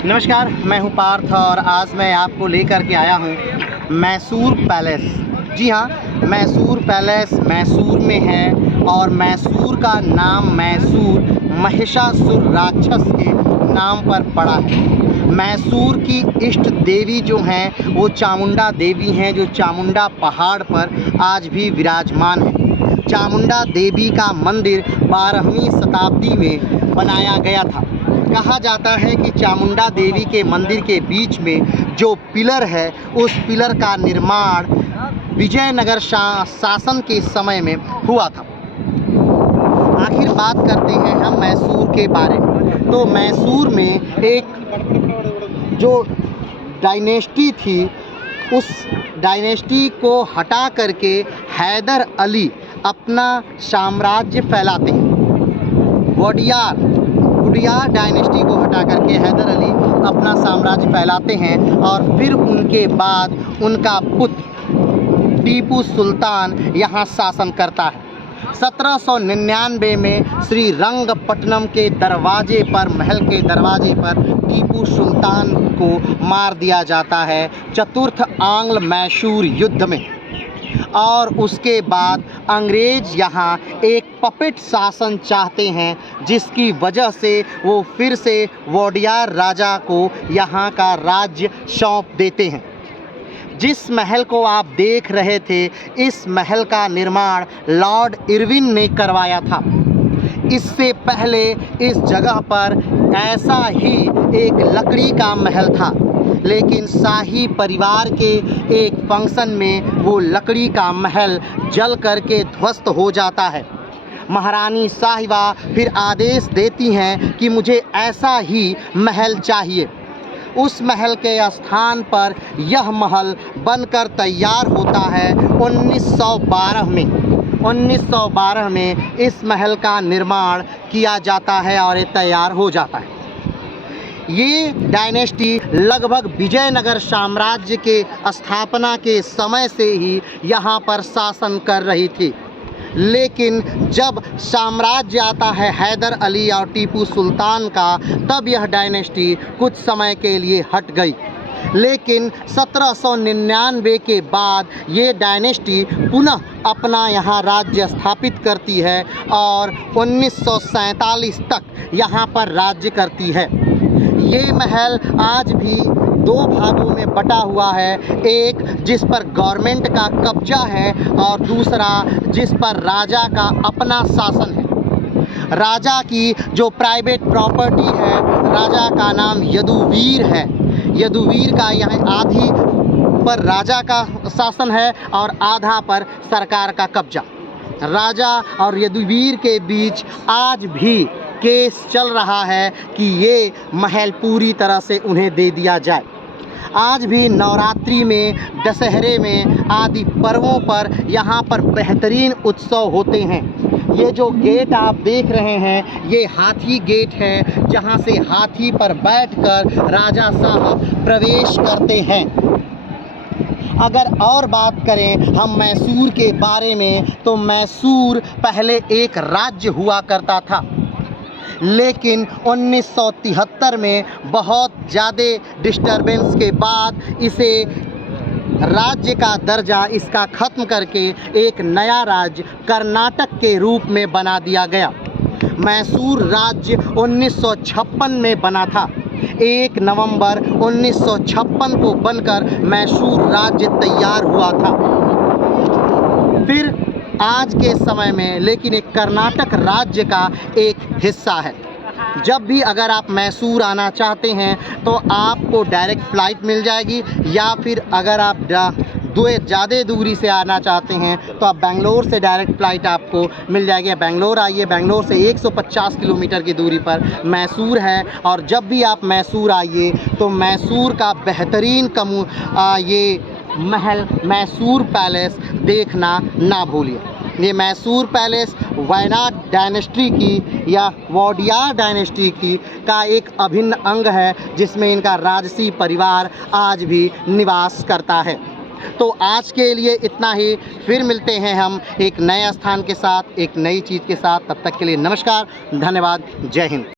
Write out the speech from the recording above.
नमस्कार, मैं हूं पार्थ और आज मैं आपको लेकर के आया हूं मैसूर पैलेस। जी हाँ, मैसूर पैलेस मैसूर में है और मैसूर का नाम मैसूर महिषासुर राक्षस के नाम पर पड़ा है। मैसूर की इष्ट देवी जो हैं वो चामुंडा देवी हैं, जो चामुंडा पहाड़ पर आज भी विराजमान है। चामुंडा देवी का मंदिर 12वीं शताब्दी में बनाया गया था। कहा जाता है कि चामुंडा देवी के मंदिर के बीच में जो पिलर है उस पिलर का निर्माण विजयनगर शासन के समय में हुआ था। आखिर बात करते हैं हम मैसूर के बारे में। तो मैसूर में एक जो डायनेस्टी थी, उस डायनेस्टी को हटा करके हैदर अली अपना साम्राज्य फैलाते हैं। वोडियार डायनेस्टी को हटा करके हैदर अली अपना साम्राज्य फैलाते हैं और फिर उनके बाद उनका पुत्र टीपू सुल्तान यहाँ शासन करता है। 1799 में श्री रंगपट्टनम के दरवाजे पर, महल के दरवाजे पर टीपू सुल्तान को मार दिया जाता है चतुर्थ आंग्ल मैसूर युद्ध में। और उसके बाद अंग्रेज यहाँ एक पपेट शासन चाहते हैं, जिसकी वजह से वो फिर से वोडियार राजा को यहाँ का राज्य सौंप देते हैं। जिस महल को आप देख रहे थे, इस महल का निर्माण लॉर्ड इरविन ने करवाया था। इससे पहले इस जगह पर ऐसा ही एक लकड़ी का महल था, लेकिन शाही परिवार के एक फंक्शन में वो लकड़ी का महल जल करके ध्वस्त हो जाता है। महारानी साहिबा फिर आदेश देती हैं कि मुझे ऐसा ही महल चाहिए। उस महल के स्थान पर यह महल बनकर तैयार होता है 1912 में। 1912 में इस महल का निर्माण किया जाता है और ये तैयार हो जाता है। ये डायनेस्टी लगभग विजयनगर साम्राज्य के स्थापना के समय से ही यहाँ पर शासन कर रही थी, लेकिन जब साम्राज्य आता है हैदर अली और टीपू सुल्तान का, तब यह डायनेस्टी कुछ समय के लिए हट गई। लेकिन 1799 के बाद ये डायनेस्टी पुनः अपना यहाँ राज्य स्थापित करती है और 1947 तक यहाँ पर राज्य करती है। ये महल आज भी दो भागों में बटा हुआ है, एक जिस पर गवर्नमेंट का कब्जा है और दूसरा जिस पर राजा का अपना शासन है। राजा की जो प्राइवेट प्रॉपर्टी है, राजा का नाम यदुवीर है। यदुवीर का यहाँ आधी पर राजा का शासन है और आधा पर सरकार का कब्जा। राजा और यदुवीर के बीच आज भी केस चल रहा है कि ये महल पूरी तरह से उन्हें दे दिया जाए। आज भी नवरात्रि में, दशहरे में आदि पर्वों पर यहाँ पर बेहतरीन उत्सव होते हैं। ये जो गेट आप देख रहे हैं, ये हाथी गेट है, जहाँ से हाथी पर बैठकर राजा साहब प्रवेश करते हैं। अगर और बात करें हम मैसूर के बारे में, तो मैसूर पहले एक राज्य हुआ करता था, लेकिन 1973 में बहुत ज़्यादा डिस्टर्बेंस के बाद इसे राज्य का दर्जा इसका ख़त्म करके एक नया राज्य कर्नाटक के रूप में बना दिया गया। मैसूर राज्य 1956 में बना था। 1 नवंबर 1956 को बनकर मैसूर राज्य तैयार हुआ था। फिर आज के समय में लेकिन एक कर्नाटक राज्य का एक हिस्सा है। जब भी अगर आप मैसूर आना चाहते हैं तो आपको डायरेक्ट फ़्लाइट मिल जाएगी, या फिर अगर आप ज़्यादा दूरी से आना चाहते हैं तो आप बेंगलोर से डायरेक्ट फ़्लाइट आपको मिल जाएगी। बेंगलोर आइए, बेंगलोर से 150 किलोमीटर की दूरी पर मैसूर है। और जब भी आप मैसूर आइए तो मैसूर का बेहतरीन ये महल मैसूर पैलेस देखना ना भूलिए। ये मैसूर पैलेस वायनाड डायनेस्टी की या वोडियार डायनेस्टी की का एक अभिन्न अंग है, जिसमें इनका राजसी परिवार आज भी निवास करता है। तो आज के लिए इतना ही। फिर मिलते हैं हम एक नए स्थान के साथ, एक नई चीज़ के साथ। तब तक के लिए नमस्कार, धन्यवाद, जय हिंद।